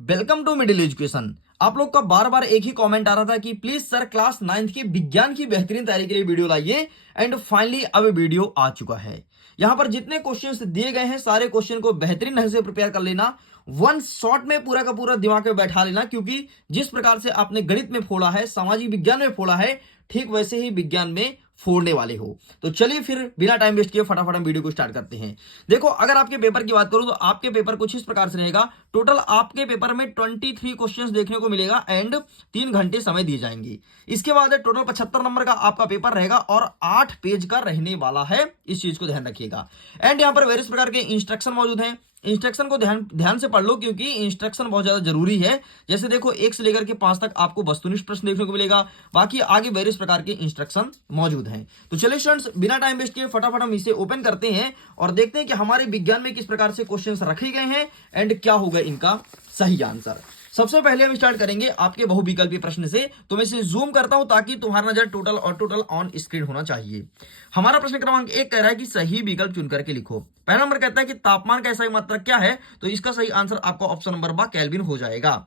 Welcome to middle education. आप लोग का बार बार एक ही कमेंट आ रहा था कि प्लीज सर क्लास 9th की विज्ञान की बेहतरीन तैयारी के लिए वीडियो लाइए। एंड फाइनली अब वीडियो आ चुका है। यहां पर जितने क्वेश्चंस दिए गए हैं सारे क्वेश्चन को बेहतरीन ढंग से प्रिपेयर कर लेना, वन शॉट में पूरा का पूरा दिमाग में बैठा लेना, क्योंकि जिस प्रकार से आपने गणित में फोड़ा है, सामाजिक विज्ञान में फोड़ा है, ठीक वैसे ही विज्ञान में फोड़ने वाले हो। तो चलिए फिर बिना टाइम वेस्ट किए फटाफट हम वीडियो को स्टार्ट करते हैं। देखो, अगर आपके पेपर की बात करूं तो आपके पेपर कुछ इस प्रकार से रहेगा। टोटल आपके पेपर में 23 क्वेश्चंस देखने को मिलेगा एंड 3 घंटे समय दिए जाएंगे। इसके बाद टोटल 75 नंबर का आपका पेपर रहेगा और 8 पेज का रहने वाला है। इस चीज को ध्यान रखिएगा। एंड यहाँ पर वेरियस प्रकार के इंस्ट्रक्शन मौजूद हैं। इंस्ट्रक्शन को ध्यान से पढ़ लो, क्योंकि इंस्ट्रक्शन बहुत ज्यादा जरूरी है। जैसे देखो, 1 से लेकर के 5 तक आपको वस्तुनिष्ठ प्रश्न देखने को मिलेगा, बाकी आगे वेरियस प्रकार के इंस्ट्रक्शन मौजूद हैं। तो चलिए स्टूडेंट्स, बिना टाइम वेस्ट किए फटाफट हम इसे ओपन करते हैं और देखते हैं कि हमारे विज्ञान में किस प्रकार से क्वेश्चंस रखे गए हैं एंड क्या होगा इनका सही आंसर। सबसे पहले हम स्टार्ट करेंगे आपके बहुविकल्पीय प्रश्न से। तो मैं इसे जूम करता हूं ताकि तुम्हारा नजर टोटल ऑन स्क्रीन होना चाहिए। हमारा प्रश्न क्रमांक 1 कह रहा है कि सही विकल्प चुन करके लिखो। पहला नंबर कहता है कि तापमान का सही मात्रक क्या है, तो इसका सही आंसर आपका ऑप्शन नंबर बा केल्विन हो जाएगा।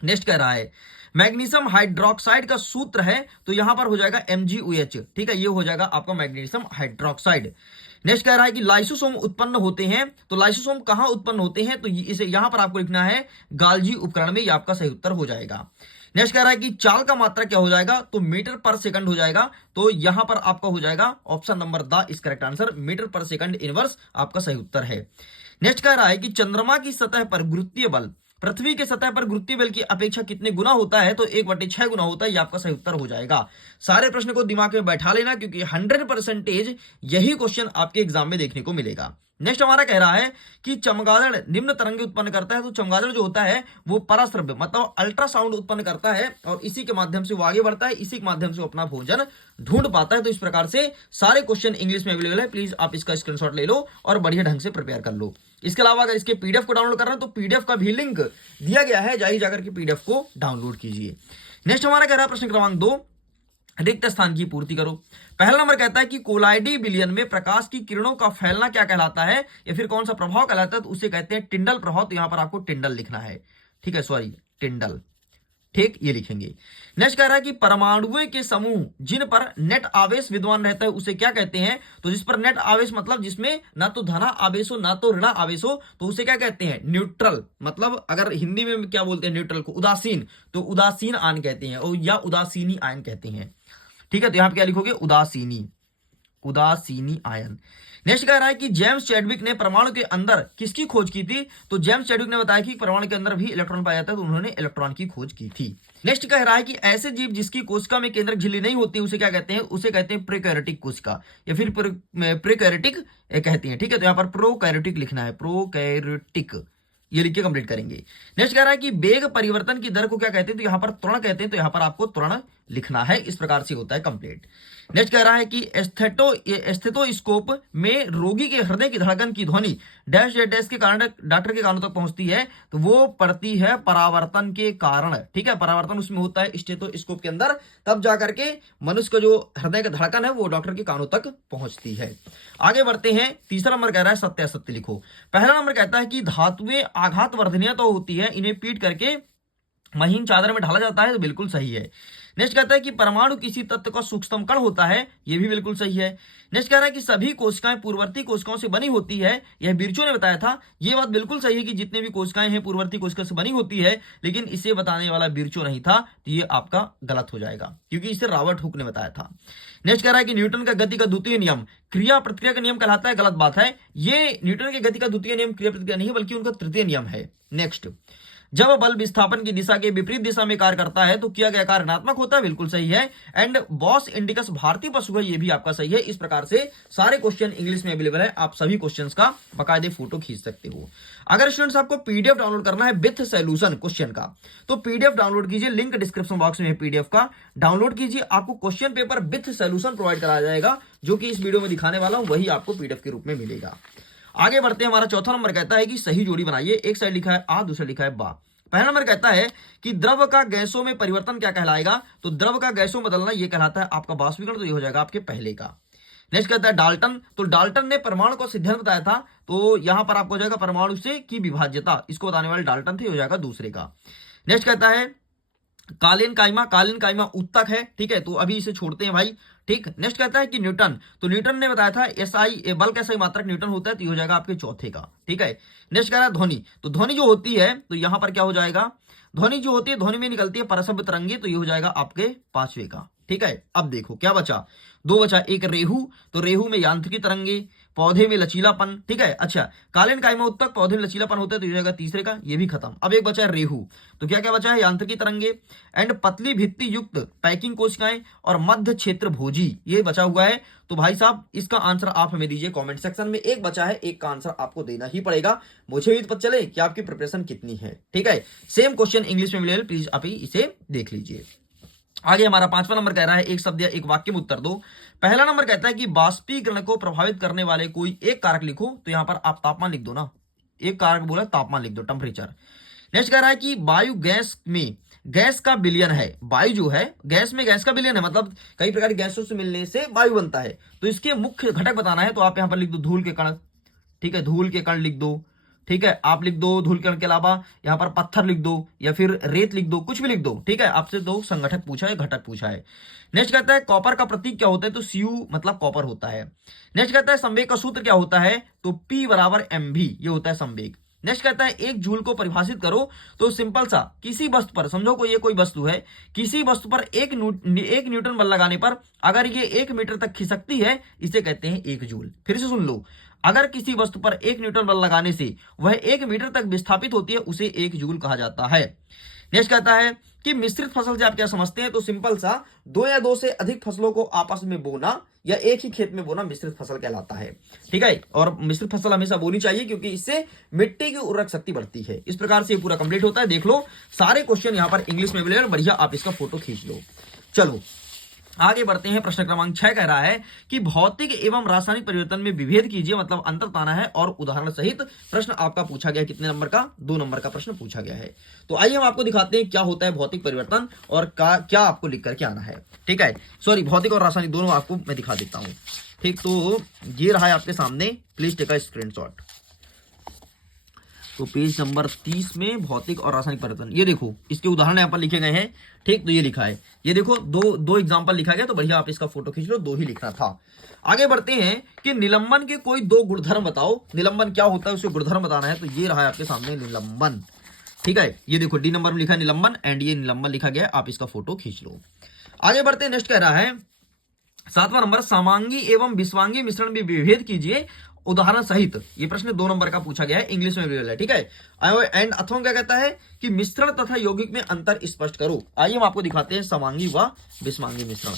नेक्स्ट कह रहा है मैग्नीशियम हाइड्रोक्साइड का सूत्र है, तो यहां पर हो जाएगा MgOH। ठीक है, ये हो जाएगा आपका मैग्नीशियम हाइड्रोक्साइड। नेक्स्ट कह रहा है कि लाइसोसोम उत्पन्न होते हैं, तो लाइसोसोम कहां उत्पन्न होते हैं, तो इसे यहां पर आपको लिखना है गाल्जी उपकरण में। ये आपका सही उत्तर हो जाएगा। नेक्स्ट कह रहा है कि चाल का मात्रा क्या हो जाएगा, तो मीटर पर सेकंड हो जाएगा। तो यहां पर आपका हो जाएगा ऑप्शन नंबर द इस करेक्ट आंसर, मीटर पर सेकंड इनवर्स आपका सही उत्तर है। नेक्स्ट कह रहा है कि चंद्रमा की सतह पर गुरुत्वीय बल पृथ्वी के सतह पर गुरुत्वीय बल की अपेक्षा कितने गुना होता है, तो 1/6 गुना होता है। ये आपका सही उत्तर हो जाएगा। सारे प्रश्न को दिमाग में बैठा लेना, क्योंकि 100% यही क्वेश्चन आपके एग्जाम में देखने को मिलेगा। नेक्स्ट हमारा कह रहा है कि चमगादड़ निम्न तरंगे उत्पन्न करता है, तो चमगादड़ जो होता है वो पराश्रव्य मतलब अल्ट्रासाउंड उत्पन्न करता है और इसी के माध्यम से वो आगे बढ़ता है, इसी के माध्यम से वो अपना भोजन ढूंढ पाता है। तो इस प्रकार से सारे क्वेश्चन इंग्लिश में अवेलेबल है। प्लीज आप इसका स्क्रीनशॉट ले लो और बढ़िया ढंग से प्रिपेयर कर लो। इसके अलावा अगर इसके पीडीएफ को डाउनलोड कर रहे हैं तो पीडीएफ का भी लिंक दिया गया है, जाइए जाकर के पीडीएफ को डाउनलोड कीजिए। नेक्स्ट हमारा कह रहा है प्रश्न क्रमांक 2, रिक्त स्थान की पूर्ति करो। पहला नंबर कहता है कि कोलाइडी विलयन में प्रकाश की किरणों का फैलना क्या कहलाता है, या फिर कौन सा प्रभाव कहलाता है, तो उसे कहते हैं टिंडल प्रभाव। तो यहां पर आपको टिंडल लिखना है। ठीक है, सॉरी टिंडल, ठीक, ये लिखेंगे। नेक्स्ट कह रहा है कि परमाणुओं के समूह जिन पर नेट आवेश विद्यमान रहता है उसे क्या कहते हैं, तो जिस पर नेट आवेश मतलब जिसमें ना तो धना आवेश हो ना तो ऋण आवेश हो, तो उसे क्या कहते हैं, न्यूट्रल। मतलब अगर हिंदी में क्या बोलते हैं न्यूट्रल को, उदासीन, तो उदासीन आयन कहते हैं या उदासीनी आयन कहते हैं। ठीक है, तो यहां पर क्या लिखोगे, उदासीनी आयन। नेक्स्ट कह रहा है कि जेम्स चैडविक ने परमाणु के अंदर किसकी खोज की थी, तो जेम्स चैडविक ने बताया कि परमाणु के अंदर भी इलेक्ट्रॉन पाया जाता है, तो उन्होंने इलेक्ट्रॉन की खोज की थी। नेक्स्ट कह रहा है कि ऐसे जीव जिसकी कोशिका में केंद्रक झिल्ली नहीं होती उसे क्या कहते हैं, उसे कहते हैं प्रोकैरियोटिक कोशिका या फिर प्रोकैरियोटिक कहते हैं। ठीक है, तो यहाँ पर प्रोकैरियोटिक लिखना है, प्रोकैरियोटिक, ये लिख के कंप्लीट करेंगे। नेक्स्ट कह रहा है कि वेग परिवर्तन की दर को क्या कहते हैं, तो यहां पर त्वरण कहते हैं, तो यहां पर आपको त्वरण लिखना है। इस प्रकार से होता है कंप्लीट। नेक्स्ट कह रहा है कि स्टेथोस्कोप में रोगी के हृदय की धड़कन की ध्वनि डैश डैश के कारण डॉक्टर के कानों तक पहुंचती है, तो वो पड़ती है परावर्तन के कारण। ठीक है, परावर्तन उसमें होता है स्टेथोस्कोप के अंदर, तब जाकर के मनुष्य का जो हृदय का धड़कन है वो डॉक्टर के कानों तक पहुंचती है। आगे बढ़ते हैं। तीसरा नंबर कह रहा है सत्य असत्य लिखो। पहला नंबर कहता है कि धातुएं आघात वर्धनीय तो होती है, इन्हें पीट करके महीन चादर में ढाला जाता है, तो बिल्कुल सही है। नेक्स्ट कहता है कि परमाणु किसी तत्व का सूक्ष्मतम कण होता है, यह भी बिल्कुल सही है। नेक्स्ट कह रहा है कि सभी कोशिकाएं पूर्ववर्ती कोशिकाओं से बनी होती है, यह बिरचो ने बताया था। यह बात बिल्कुल सही है कि जितने भी कोशिकाएं हैं पूर्ववर्ती कोशिका से बनी होती है, लेकिन इसे बताने वाला बिरचो नहीं था, तो ये आपका गलत हो जाएगा, क्योंकि इसे रॉबर्ट हुक ने बताया था। नेक्स्ट कह रहा है कि न्यूटन का गति का द्वितीय नियम क्रिया प्रतिक्रिया का नियम कहलाता है, गलत बात है। ये न्यूटन के गति का द्वितीय नियम क्रिया प्रतिक्रिया नहीं है, बल्कि उनका तृतीय नियम है। नेक्स्ट, जब बल विस्थापन की दिशा के विपरीत दिशा में कार्य करता है तो किया गया कार्य ऋणात्मक होता है, बिल्कुल सही है। एंड बॉस इंडिकस भारतीय पशु है, ये भी आपका सही है। इस प्रकार से सारे क्वेश्चन इंग्लिश में अवेलेबल है, आप सभी क्वेश्चंस का बाकायदे फोटो खींच सकते हो। अगर स्टूडेंट्स आपको पीडीएफ डाउनलोड करना है विथ सॉल्यूशन क्वेश्चन का, तो पीडीएफ डाउनलोड कीजिए, लिंक डिस्क्रिप्शन बॉक्स में है, पीडीएफ का डाउनलोड कीजिए। आपको question paper with solution provide कराया जाएगा, जो कि इस वीडियो में दिखाने वाला हूं, वही आपको पीडीएफ के रूप में मिलेगा। आगे बढ़ते हैं। हमारा चौथा नंबर कहता है कि सही जोड़ी बनाइए। एक साइड लिखा है आ, दूसरा लिखा है बा। पहला नंबर कहता है कि द्रव का गैसों में परिवर्तन क्या कहलाएगा, तो द्रव का गैसों में बदलना ये कहलाता है आपका वाष्पीकरण, तो ये हो जाएगा आपके पहले का। नेक्स्ट कहता है डाल्टन, तो डाल्टन ने परमाणु को सिद्धांत बताया था, तो यहां पर आपको हो जाएगा परमाणु से की विभाज्यता, इसको बताने वाले डाल्टन थे, हो जाएगा दूसरे का। नेक्स्ट कहता है कालीन काइमा, कालीन काइमा उत्तक है, ठीक है, तो अभी इसे छोड़ते हैं भाई, ठीक। नेक्स्ट कहता है कि न्यूटन, तो न्यूटन ने बताया था एसआई बल का सही मात्रक न्यूटन होता है, तो ये हो जाएगा आपके चौथे का, ठीक है। नेक्स्ट कह रहा है ध्वनि, तो ध्वनि जो होती है तो यहां पर क्या हो जाएगा, ध्वनि जो होती है ध्वनि में निकलती है परसव्य तरंगे, तो ये हो जाएगा आपके पांचवे का, ठीक है। अब देखो क्या बचा, दो बचा, एक रेहू, तो रेहू में यांत्रिकी तरंगे, पौधे में लचीलापन, ठीक है। अच्छा कालीन काइमा उत्तक, पौधे में लचीलापन होता है, तो ये हो जाएगा तीसरे का, ये भी खत्म। अब एक बचा है रेहू, तो क्या क्या बचा है, यांत्रिकी तरंगे एंड पतली भित्ति युक्त पैकिंग कोशिकाएं और मध्य क्षेत्र भोजी, ये बचा हुआ है। तो भाई साहब इसका आंसर आप हमें दीजिए कमेंट सेक्शन में, एक बचा है, एक का आंसर आपको देना ही पड़ेगा, मुझे भी पता चले कि आपकी प्रिपरेशन कितनी है, ठीक है। सेम क्वेश्चन इंग्लिश में मिलेगा, प्लीज आप इसे देख लीजिए। आगे हमारा पांचवा नंबर कह रहा है एक शब्द या एक वाक्य में उत्तर दो। पहला नंबर कहता है कि बाष्पीकरण को प्रभावित करने वाले कोई एक कारक लिखो, तो यहां पर आप तापमान लिख दो ना, एक कारक बोला तापमान लिख दो, टेम्परेचर। नेक्स्ट कह रहा है कि वायु गैस में गैस का विलयन है, वायु जो है गैस में गैस का विलयन है, मतलब कई प्रकार की गैसों से मिलने से वायु बनता है, तो इसके मुख्य घटक बताना है, तो आप यहां पर लिख दो धूल के कण, ठीक है, धूल के कण लिख दो, ठीक है, आप लिख दो धूल के कण के अलावा यहां पर पत्थर लिख दो या फिर रेत लिख दो, कुछ भी लिख दो, ठीक है। आपसे दो संगठक पूछा है, घटक पूछा है। नेक्स्ट कहता है कॉपर का प्रतीक क्या होता है, तो सीयू मतलब कॉपर होता है। नेक्स्ट कहता है संवेग का सूत्र क्या होता है, तो P बराबर mv, ये होता है संवेग। नेक्स्ट कहता है एक जूल को परिभाषित करो, तो सिंपल सा किसी वस्तु पर, समझो कोई ये कोई वस्तु है, किसी वस्तु पर एक न्यूटन बल लगाने पर अगर ये 1 मीटर तक खिसकती है, इसे कहते हैं 1 जूल। फिर से सुन लो, अगर किसी वस्तु पर 1 न्यूटन बल लगाने से वह 1 मीटर तक विस्थापित होती है, उसे 1 जूल कहा जाता है। नेक्स्ट कहता है कि मिश्रित फसल से आप क्या समझते हैं, तो सिंपल सा दो या दो से अधिक फसलों को आपस में बोना या एक ही खेत में बोना मिश्रित फसल कहलाता है, ठीक है। और मिश्रित फसल हमेशा बोनी चाहिए क्योंकि इससे मिट्टी की उर्वरक शक्ति बढ़ती है। इस प्रकार से ये पूरा कंप्लीट होता है। देख लो सारे क्वेश्चन यहाँ पर इंग्लिश में अवेलेबल, बढ़िया आप इसका फोटो खींच लो। चलो आगे बढ़ते हैं। प्रश्न क्रमांक 6 कह रहा है कि भौतिक एवं रासायनिक परिवर्तन में विभेद कीजिए, मतलब अंतर बताना है और उदाहरण सहित प्रश्न आपका पूछा गया। कितने नंबर का, 2 नंबर का प्रश्न पूछा गया है। तो आइए हम आपको दिखाते हैं क्या होता है भौतिक परिवर्तन और क्या आपको लिख करके आना है, ठीक है। सॉरी, भौतिक और रासायनिक दोनों आपको मैं दिखा देता हूं, ठीक। तो ये रहा है आपके सामने, प्लीज टेक अ स्क्रीनशॉट। तो पेज नंबर 30 में भौतिक और रासायनिक परिवर्तन, ये देखो इसके उदाहरण यहाँ पर लिखे गए हैं, ठीक। तो ये लिखा है, ये देखो दो एग्जांपल लिखा गया, तो बढ़िया आप इसका फोटो खींच लो, 2 ही लिखना था। आगे बढ़ते हैं कि निलंबन के कोई 2 गुणधर्म बताओ। निलंबन क्या होता है, उसे गुणधर्म बताना है। तो ये रहा है आपके सामने निलंबन, ठीक है। ये देखो डी नंबर में लिखा है निलंबन एंड ये निलंबन लिखा गया, आप इसका फोटो खींच लो। आगे बढ़ते हैं, नेक्स्ट कह रहा है 7वां नंबर, समांगी एवं विस्वांगी मिश्रण में विभेद कीजिए उदाहरण सहित। ये प्रश्न 2 नंबर का पूछा गया है, इंग्लिश में अवेलेबल है, ठीक है। एंड अथवा क्या कहता है कि मिश्रण तथा यौगिक में अंतर स्पष्ट करो। आइए हम आपको दिखाते हैं समांगी व विस्वांगी मिश्रण।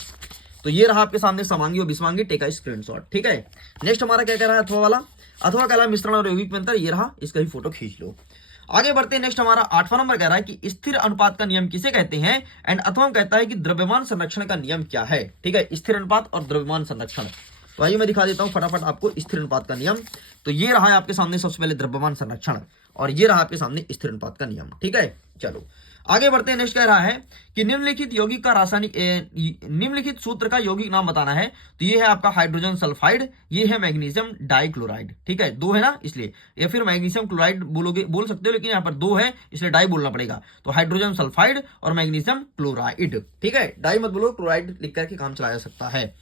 तो ये रहा आपके सामने समांगी और विस्वांगी, टेक अ स्क्रीनशॉट, ठीक है। नेक्स्ट हमारा क्या कह रहा है, अथवा वाला, अथवा कह रहा है मिश्रण और यौगिक में अंतर, ये रहा, इसका ही फोटो खींच लो। आगे बढ़ते हैं, नेक्स्ट हमारा 8वां नंबर कह रहा है कि स्थिर अनुपात का नियम किसे कहते हैं, एंड अथवा कहता है कि द्रव्यमान संरक्षण का नियम क्या है, ठीक है। स्थिर अनुपात और द्रव्यमान संरक्षण, तो आइए मैं दिखा देता हूं फटाफट आपको स्थिर अनुपात का नियम। तो ये रहा है आपके सामने सबसे पहले द्रव्यमान संरक्षण और ये रहा आपके सामने स्थिर अनुपात का नियम, ठीक है। चलो आगे बढ़ते हैं, नेक्स्ट कह रहा है कि निम्नलिखित यौगिक का रासायनिक निम्नलिखित सूत्र का यौगिक नाम बताना है। तो ये है आपका हाइड्रोजन सल्फाइड, ये है मैग्नीशियम डाइक्लोराइड, ठीक है। 2 है ना इसलिए, या फिर मैग्नीशियम क्लोराइड बोल सकते हो, लेकिन यहाँ पर 2 है इसलिए डाई बोलना पड़ेगा। तो हाइड्रोजन सल्फाइड और मैग्नीशियम क्लोराइड, ठीक है। डाई मत बोलो, क्लोराइड लिख करके काम चलाया जा सकता है।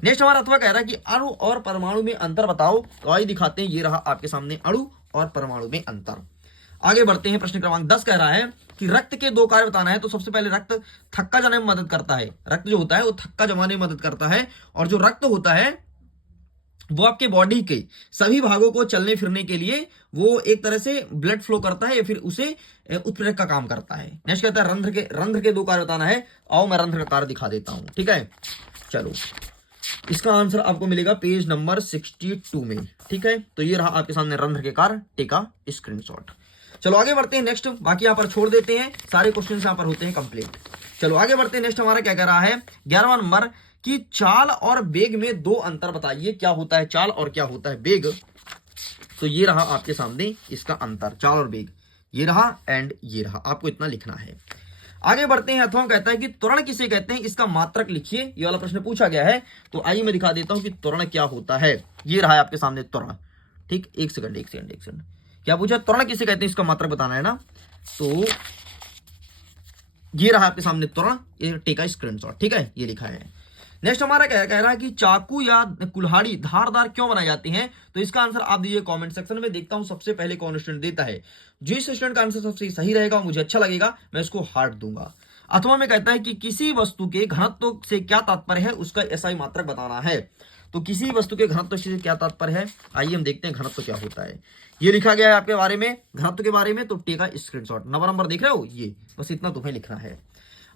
नेक्स्ट हमारा अथवा कह रहा है कि अणु और परमाणु में अंतर बताओ। तो आइए दिखाते हैं, ये रहा आपके सामने अणु और परमाणु में अंतर। आगे बढ़ते हैं, प्रश्न क्रमांक 10 कह रहा है कि रक्त के 2 कार्य बताना है। तो सबसे पहले रक्त थक्का जमाने में मदद करता है, रक्त जो होता है वो थक्का जमाने में मदद करता है, और जो रक्त होता है वो आपके बॉडी के सभी भागों को चलने फिरने के लिए वो एक तरह से ब्लड फ्लो करता है या फिर उसे उत्प्रेरक का काम करता है। नेक्स्ट कहता है रंध्र के 2 कार्य बताना है। आओ मैं रंध्र का कार्य दिखा देता हूं, ठीक है। चलो इसका आंसर आपको मिलेगा पेज नंबर 62 में, ठीक है। तो ये रहा आपके सामने रंध्र के कार्य, टेक अ स्क्रीनशॉट। चलो आगे बढ़ते हैं, नेक्स्ट बाकी यहाँ पर छोड़ देते हैं, सारे क्वेश्चन यहाँ पर होते हैं कंप्लीट। चलो आगे बढ़ते हैं, नेक्स्ट हमारा क्या कह रहा है 11वां नंबर कि चाल और वेग में 2 अंतर बताइए। क्या होता है चाल और क्या होता है वेग। तो ये रहा आपके सामने इसका अंतर, चाल और वेग, ये रहा एंड ये रहा, आपको इतना लिखना है। आगे बढ़ते हैं। अथवा कहता है कि त्वरण किसे कहते हैं, इसका मात्रक लिखिए। ये वाला प्रश्न पूछा गया है। तो आइए मैं दिखा देता हूं कि त्वरण क्या होता है। ये रहा है आपके सामने त्वरण। ठीक, एक सेकंड। क्या पूछा, त्वरण किसे कहते हैं, इसका मात्रक बताना है ना। तो ये रहा आपके सामने त्वरण, ये टेका स्क्रीनशॉट। ठीक है, ये लिखा है। नेक्स्ट हमारा क्या कह रहा है कि चाकू या कुल्हाड़ी धारदार क्यों बनाए जाते हैं। तो इसका आंसर आप दीजिए कमेंट सेक्शन में। देखता हूं सबसे पहले कौन स्टूडेंट देता है। जिस स्टूडेंट का आंसर सबसे सही रहेगा, मुझे अच्छा लगेगा, मैं इसको हार्ट दूंगा। अथवा में कहता है कि किसी वस्तु के घनत्व से क्या तात्पर्य है, उसका एसआई मात्रक बताना है। तो किसी वस्तु के घनत्व से क्या तात्पर्य है, आइए हम देखते हैं घनत्व क्या होता है। ये लिखा गया है आपके बारे में, घनत्व के बारे में। तो टेका स्क्रीनशॉट, नंबर देख रहे हो, ये बस इतना तुम्हें लिखना है।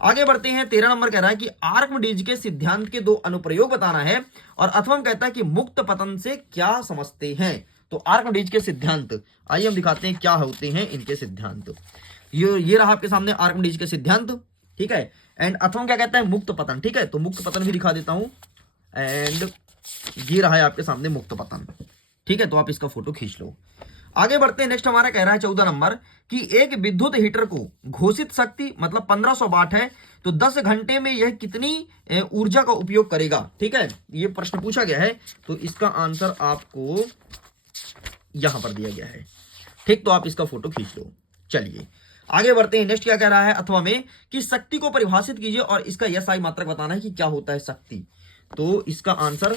आगे बढ़ते हैं। 13 नंबर कह रहा है कि आर्किमिडीज के सिद्धांत के 2 अनुप्रयोग बताना है। और अथवा कहता है कि मुक्त पतन से क्या समझते हैं। तो आर्किमिडीज के सिद्धांत, आइए हम दिखाते हैं क्या होते हैं इनके सिद्धांत। ये रहा आपके सामने आर्किमिडीज के सिद्धांत। ठीक है, एंड अथवा क्या कहता है, मुक्त पतन। ठीक है, तो मुक्त पतन भी दिखा देता हूं। एंड ये रहा है आपके सामने मुक्त पतन। ठीक है, तो आप इसका फोटो खींच लो। आगे बढ़ते हैं। नेक्स्ट हमारा कह रहा है 14 नंबर कि एक विद्युत हीटर को घोषित शक्ति मतलब 1500 वाट है। तो 10 घंटे में यह कितनी ऊर्जा का उपयोग करेगा। ठीक है, ये प्रश्न पूछा गया है। तो इसका आंसर आपको यहां पर दिया गया है। ठीक, तो आप इसका फोटो खींच लो। चलिए आगे बढ़ते हैं। नेक्स्ट क्या कह रहा है अथवा में कि शक्ति को परिभाषित कीजिए और इसका एसआई मात्रक बताना है कि क्या होता है शक्ति। तो इसका आंसर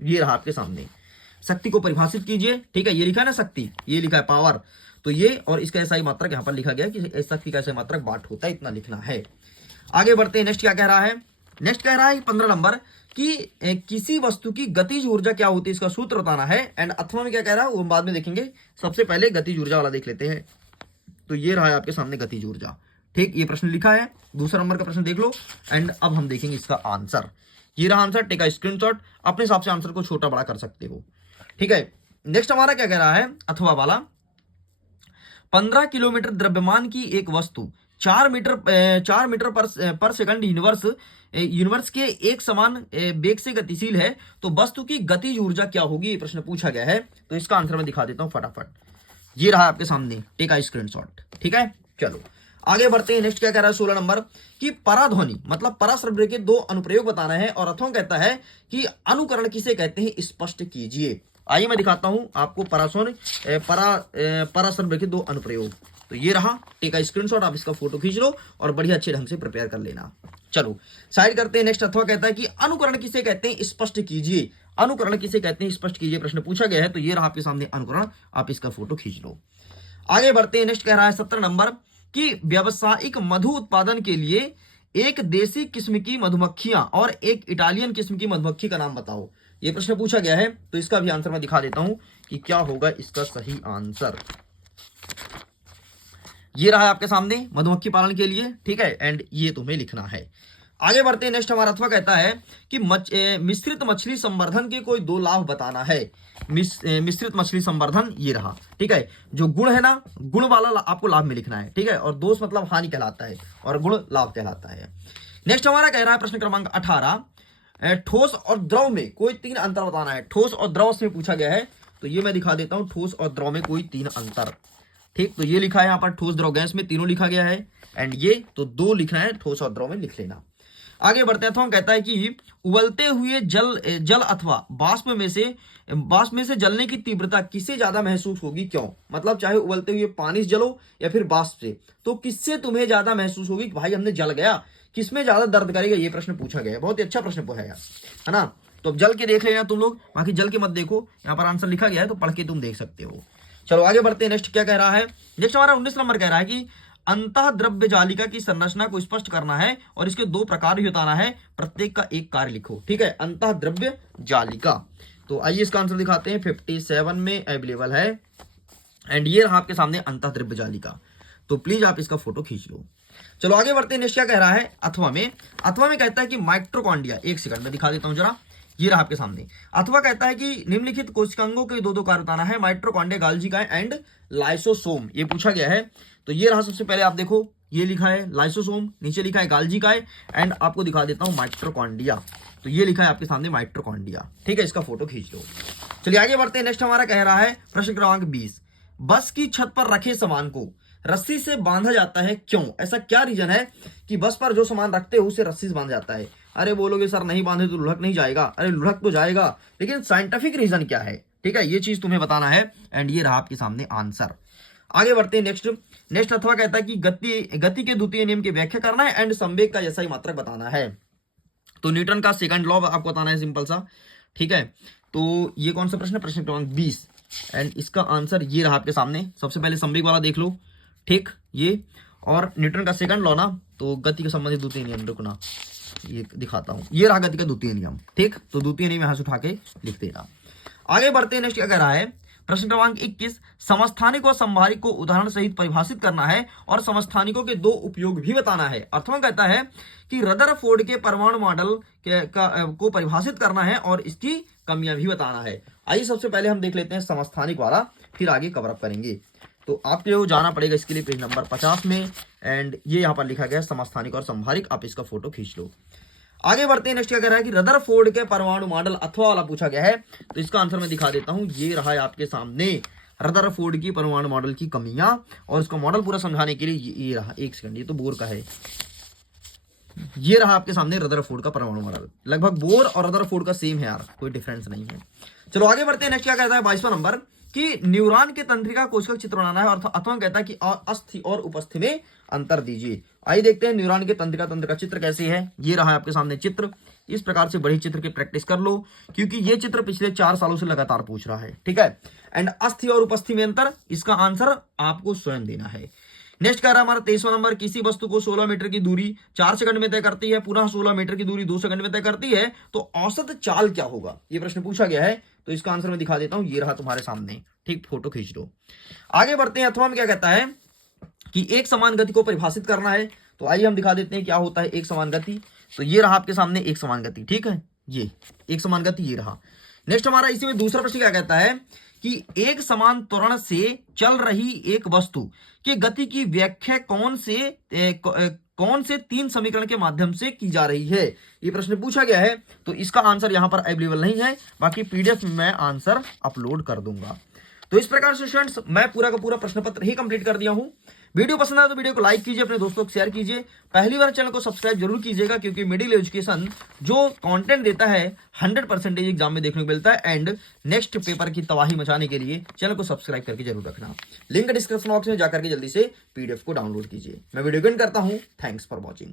ये रहा आपके सामने, शक्ति को परिभाषित कीजिए। ठीक है, ये लिखा है ना शक्ति, ये लिखा है पावर। तो ये और इसका एसआई मात्रक यहां पर लिखा गया है कि शक्ति का एसआई मात्रक वाट होता है, इतना लिखना है। आगे बढ़ते हैं। नेक्स्ट क्या कह रहा है, नेक्स्ट कह रहा है 15 नंबर कि किसी वस्तु की गतिज ऊर्जा क्या होती है, इसका सूत्र बताना है। एंड अथवा में क्या कह रहा है वो बाद में देखेंगे, सबसे पहले गतिज ऊर्जा वाला देख लेते हैं। तो ये रहा है आपके सामने गतिज ऊर्जा। ठीक, ये प्रश्न लिखा है। दूसरा नंबर का प्रश्न देख लो। एंड अब हम देखेंगे इसका आंसर। ये रहा आंसर, टेक अ स्क्रीनशॉट, अपने हिसाब से आंसर को छोटा बड़ा कर सकते हो। ठीक है, नेक्स्ट हमारा क्या कह रहा है अथवा वाला, 15 किलोमीटर द्रव्यमान की एक वस्तु 4 मीटर पर सेकंड यूनिवर्स के एक समान वेग से गतिशील है। तो वस्तु की गतिज ऊर्जा क्या होगी, ये प्रश्न पूछा गया है। तो इसका आंसर मैं दिखा देता हूं फटाफट। ये रहा आपके सामने, टेक अ स्क्रीनशॉट। ठीक है, चलो आगे बढ़ते हैं। नेक्स्ट क्या कह रहा है 16 नंबर कि पराध्वनि मतलब पराशब्द के 2 अनुप्रयोग बताना है। और अथवा कहता है कि अनुकरण किसे कहते हैं, स्पष्ट कीजिए। आइए मैं दिखाता हूं आपको पराशब्द के 2 अनुप्रयोग। तो ये रहा, टेक अ स्क्रीनशॉट, आप इसका फोटो खींच लो और बढ़िया अच्छे ढंग से प्रिपेयर कर लेना। चलो साइड करते हैं। नेक्स्ट अथवा कहता है कि अनुकरण किसे कहते हैं, स्पष्ट कीजिए। अनुकरण किसे कहते हैं, स्पष्ट कीजिए, प्रश्न पूछा गया है। तो ये रहा आपके सामने अनुकरण, आप इसका फोटो खींच लो। आगे बढ़ते हैं। नेक्स्ट कह रहा है 17 नंबर कि व्यावसायिक मधु उत्पादन के लिए एक देसी किस्म की मधुमक्खियां और एक इटालियन किस्म की मधुमक्खी का नाम बताओ। ये प्रश्न पूछा गया है। तो इसका भी आंसर मैं दिखा देता हूं कि क्या होगा इसका सही आंसर। ये रहा आपके सामने मधुमक्खी पालन के लिए। ठीक है, एंड ये तुम्हें लिखना है। आगे बढ़ते हैं। नेक्स्ट हमारा अथवा कहता है कि मिश्रित मछली संवर्धन के कोई 2 लाभ बताना है। मिश्रित मछली संवर्धन, ये रहा। ठीक है, जो गुण है ना, गुण वाला आपको लाभ में लिखना है। ठीक है, और दोष मतलब हानि कहलाता है और गुण लाभ कहलाता है। नेक्स्ट हमारा कह रहा है प्रश्न क्रमांक 18, ठोस और द्रव में कोई 3 अंतर बताना है। ठोस और द्रव से पूछा गया है। तो ये मैं दिखा देता हूं, ठोस और द्रव में कोई 3 अंतर। ठीक, तो ये लिखा है यहाँ पर ठोस द्रव गैस में तीनों लिखा गया है। एंड ये तो 2 लिखना है, ठोस और द्रव में लिख लेना। आगे बढ़ते हैं। अथवा कहता है कि उबलते हुए जल अथवा बाष्प में से जलने की तीव्रता किससे ज्यादा महसूस होगी, क्यों। मतलब चाहे उबलते हुए पानी से जलो या फिर बाष्प से, तो किससे तुम्हें ज्यादा महसूस होगी कि भाई हमने जल गया, किसमें ज्यादा दर्द करेगा, ये प्रश्न पूछा गया है। बहुत ही अच्छा प्रश्न है यार, है ना। तो अब जल के देख लेना तुम लोग, बाकी जल के मत देखो, यहाँ पर आंसर लिखा गया है तो पढ़ के तुम देख सकते हो। चलो आगे बढ़ते हैं। नेक्स्ट क्या कह रहा है, नेक्स्ट हमारा 19 नंबर कह रहा है कि अंतः द्रव्य जालिका की संरचना को स्पष्ट करना है और इसके 2 प्रकार भी बताना है, प्रत्येक का एक कार्य लिखो। ठीक है, अंतः द्रव्य जालिका। तो आइए इसका आंसर दिखाते हैं, 57 में अवेलेबल है। एंड ये रहा आपके सामने अंतः द्रव्य जालिका। तो प्लीज आप इसका फोटो खींच लो। चलो आगे बढ़ते हैं। नेक्स्ट क्या कह रहा है अथवा में कहता है कि माइटोकॉन्ड्रिया, एक सेकंड में दिखा देता हूं जरा। ये रहा आपके सामने। अथवा कहता है कि निम्नलिखित कोशिकांगों के 2 कार्य बताना है, माइटोकॉन्ड्रिया, गाल्जी काय एंड लाइसोसोम। ये पूछा गया है। तो ये रहा, सबसे पहले आप देखो, ये लिखा है लाइसोसोम, नीचे लिखा है गाल्जी काय, एंड आपको दिखा देता हूं माइटोकॉन्ड्रिया। तो ये लिखा है आपके सामने माइटोकॉन्ड्रिया। ठीक है, इसका फोटो खींच लो। चलिए आगे बढ़ते हैं। नेक्स्ट हमारा कह रहा है प्रश्न क्रमांक 20, बस की छत पर रखे सामान को रस्सी से बांधा जाता है, क्यों? ऐसा क्या रीजन है कि बस पर जो सामान रखते हो उसे रस्सी से बांधा जाता है? अरे बोलोगे सर नहीं बांधे तो लुढ़क नहीं जाएगा। अरे लुढ़क तो जाएगा, लेकिन साइंटिफिक रीजन क्या है? ठीक है, ये चीज तुम्हें बताना है एंड ये रहा आपके सामने आंसर। आगे बढ़ते हैं नेक्स्ट अथवा कहता है कि गति के द्वितीय नियम की व्याख्या करना है एंड संवेग का जैसा ही मात्रक बताना है। तो न्यूटन का सेकंड लॉ आपको बताना है, सिंपल सा। ठीक है, तो ये कौन सा प्रश्न है? प्रश्न क्रमांक 20 एंड इसका आंसर ये रहा आपके सामने। सबसे पहले संवेग वाला देख लो। ठीक, ये और न्यूटन का सेकंड लॉ ना, तो गति के संबंधित द्वितीय नियम, रुकना ये दिखाता हूं। ये रहा गति का द्वितीय नियम। ठीक, तो द्वितीय नियम यहां से उठा के लिख देना। आगे बढ़ते हैं, नेक्स्ट क्या कह रहा है? प्रश्न क्रमांक 21, समस्थानिक और संभारिक को उदाहरण सहित परिभाषित करना है और समस्थानिकों के दो उपयोग भी बताना है। अथवा कहता है कि रदरफोर्ड के परमाणु मॉडल को परिभाषित करना है और इसकी कमियां भी बताना है। आइए सबसे पहले हम देख लेते हैं समस्थानिक वाला, फिर आगे कवर अप करेंगे। तो आपको जाना पड़ेगा इसके लिए पेज नंबर 50 में एंड ये यहाँ पर लिखा गया है समस्थानिक और संभारिक। आप इसका फोटो खींच लो। आगे बढ़ते हैं, नेक्स्ट क्या कह रहा है कि रदरफोर्ड के परमाणु मॉडल अथवा वाला पूछा गया है। तो इसका आंसर मैं दिखा देता हूं, ये रहा है आपके सामने रदरफोर्ड की परमाणु मॉडल की कमियां, और इसका मॉडल पूरा समझाने के लिए ये रहा। एक सेकंड, ये तो बोर का है। ये रहा आपके सामने रदरफोर्ड का परमाणु मॉडल। लगभग बोर और रदरफोर्ड का सेम है यार, कोई डिफरेंस नहीं है। चलो आगे बढ़ते हैं, नेक्स्ट क्या कहता है 22वां नंबर कि न्यूरॉन के तंत्रिका कोशिका चित्र बनाना है, और अथवा कहता है कि अस्थि और उपस्थि में अंतर दीजिए। आइए देखते हैं न्यूरॉन के तंत्रिका तंत्र का चित्र कैसे है। ये रहा है आपके सामने चित्र। इस प्रकार से बड़ी चित्र की प्रैक्टिस कर लो, क्योंकि ये चित्र पिछले 4 सालों से लगातार पूछ रहा है। ठीक है, एंड अस्थि और उपस्थि में अंतर, इसका आंसर आपको स्वयं देना है। नेक्स्ट कह रहा है हमारा 23वां नंबर, किसी वस्तु को 16 मीटर की दूरी 4 सेकंड में तय करती है, पुनः 16 मीटर की दूरी 2 सेकंड में तय करती है, तो औसत चाल क्या होगा? ये प्रश्न पूछा गया है। तो इसका आंसर मैं दिखा देता हूं, ये रहा तुम्हारे सामने। ठीक, फोटो खींच लो। आगे बढ़ते हैं, अथवा में क्या कहता है कि एक समान गति को परिभाषित करना है। तो आइए हम दिखा देते हैं क्या होता है एक समान गति। तो ये रहा आपके सामने एक समान गति। ठीक है, ये एक समान गति ये रहा। नेक्स्ट हमारा इसी में दूसरा प्रश्न क्या कहता है कि एक समान त्वरण से चल रही एक वस्तु की गति की व्याख्या कौन से 3 समीकरण के माध्यम से की जा रही है? ये प्रश्न पूछा गया है। तो इसका आंसर यहां पर अवेलेबल नहीं है, बाकी पीडीएफ में मैं आंसर अपलोड कर दूंगा। तो इस प्रकार से स्टूडेंट्स मैं पूरा का पूरा प्रश्न पत्र ही कंप्लीट कर दिया हूं। वीडियो पसंद आया तो वीडियो को लाइक कीजिए, अपने दोस्तों को शेयर कीजिए। पहली बार चैनल को सब्सक्राइब जरूर कीजिएगा, क्योंकि मिडिल एजुकेशन जो कंटेंट देता है 100% एग्जाम में देखने को मिलता है। एंड नेक्स्ट पेपर की तबाही मचाने के लिए चैनल को सब्सक्राइब करके जरूर रखना। लिंक डिस्क्रिप्शन बॉक्स में जाकर के जल्दी से पीडीएफ को डाउनलोड कीजिए। मैं वीडियो एंड करता हूं। Thanks for watching.